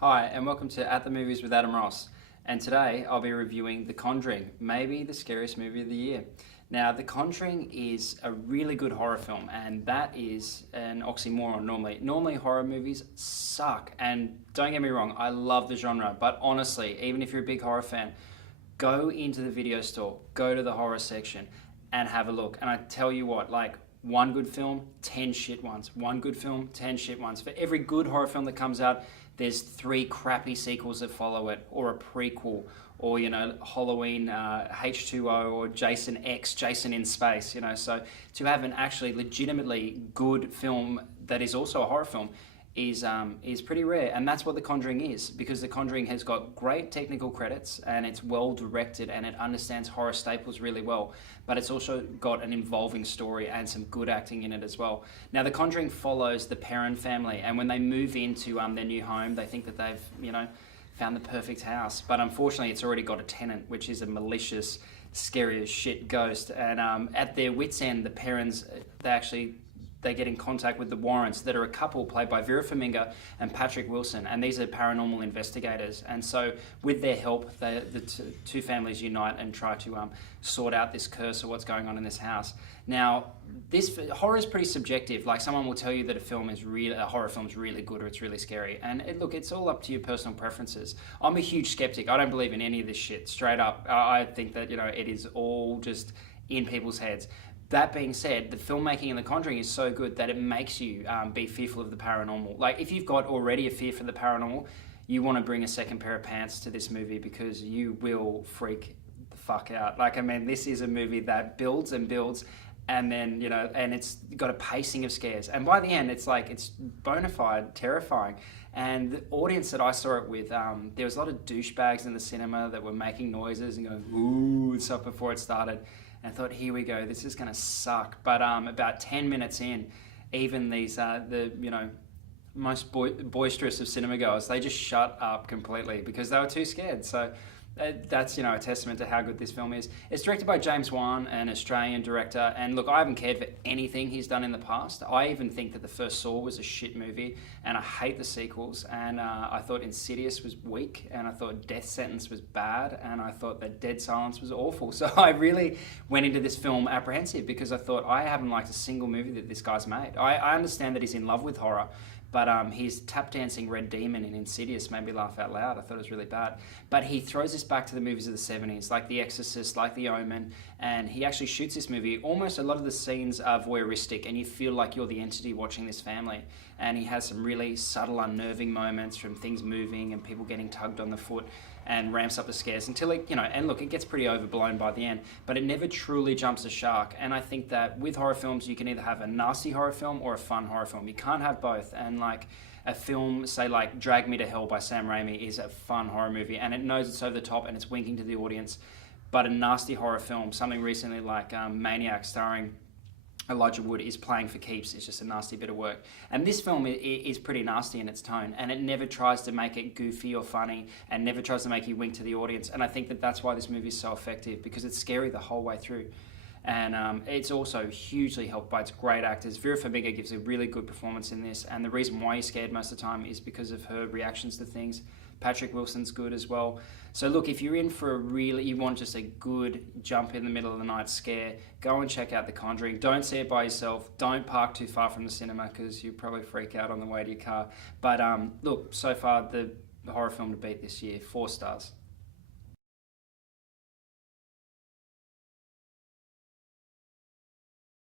Hi, and welcome to At the Movies with Adam Ross. And today I'll be reviewing The Conjuring, maybe the scariest movie of the year. Now, The Conjuring is a really good horror film, and that is an oxymoron normally. Normally, horror movies suck, and don't get me wrong, I love the genre, but honestly, even if you're a big horror fan, go into the video store, go to the horror section, and have a look. And I tell you what, like, one good film, 10 shit ones. One good film, 10 shit ones. For every good horror film that comes out, there's 3 crappy sequels that follow it, or a prequel, or, Halloween H2O, or Jason X, Jason in Space, So to have an actually legitimately good film that is also a horror film is pretty rare, and that's what The Conjuring is, because The Conjuring has got great technical credits and it's well directed and it understands horror staples really well, but it's also got an involving story and some good acting in it as well. Now, The Conjuring follows the Perron family, and when they move into their new home, they think that they've found the perfect house, but unfortunately it's already got a tenant, which is a malicious, scary as shit ghost. And at their wits' end, the Perrons, they get in contact with the Warrants, that are a couple played by Vera Farmiga and Patrick Wilson, and these are paranormal investigators. And so with their help, the two families unite and try to sort out this curse or what's going on in this house. Now, this horror is pretty subjective. Like, someone will tell you that a horror film is really good or it's really scary. And look, it's all up to your personal preferences. I'm a huge skeptic. I don't believe in any of this shit, straight up. I think that, it is all just in people's heads. That being said, the filmmaking in The Conjuring is so good that it makes you be fearful of the paranormal. Like, if you've got already a fear for the paranormal, you want to bring a second pair of pants to this movie, because you will freak the fuck out. Like, I mean, this is a movie that builds and builds, and then, and it's got a pacing of scares. And by the end, it's bona fide terrifying. And the audience that I saw it with, there was a lot of douchebags in the cinema that were making noises and going, ooh, and stuff before it started. And I thought, here we go, this is going to suck. But about 10 minutes in, even these, most boisterous of cinema goers, they just shut up completely because they were too scared. So that's, a testament to how good this film is. It's directed by James Wan, an Australian director. And look, I haven't cared for anything he's done in the past. I even think that the first Saw was a shit movie, and I hate the sequels. And I thought Insidious was weak, and I thought Death Sentence was bad, and I thought that Dead Silence was awful. So I really went into this film apprehensive, because I thought, I haven't liked a single movie that this guy's made. I understand that he's in love with horror, but his tap dancing red demon in Insidious made me laugh out loud. I thought it was really bad. But he throws this back to the movies of the 70s, like The Exorcist, like The Omen, and he actually shoots this movie. Almost a lot of the scenes are voyeuristic, and you feel like you're the entity watching this family. And he has some really subtle, unnerving moments, from things moving and people getting tugged on the foot, and ramps up the scares until it, and look, it gets pretty overblown by the end, but it never truly jumps the shark. And I think that with horror films, you can either have a nasty horror film or a fun horror film. You can't have both. And like a film, say like Drag Me to Hell by Sam Raimi, is a fun horror movie, and it knows it's over the top and it's winking to the audience. But a nasty horror film, something recently like Maniac starring Elijah Wood, is playing for keeps. It's just a nasty bit of work. And this film is pretty nasty in its tone, and it never tries to make it goofy or funny, and never tries to make you wink to the audience. And I think that that's why this movie is so effective, because it's scary the whole way through. And it's also hugely helped by its great actors. Vera Farmiga gives a really good performance in this, and the reason why you're scared most of the time is because of her reactions to things. Patrick Wilson's good as well. So look, if you're in for you want just a good jump in the middle of the night scare, go and check out The Conjuring. Don't see it by yourself. Don't park too far from the cinema, because you'll probably freak out on the way to your car. But look, so far the horror film to beat this year, 4 stars.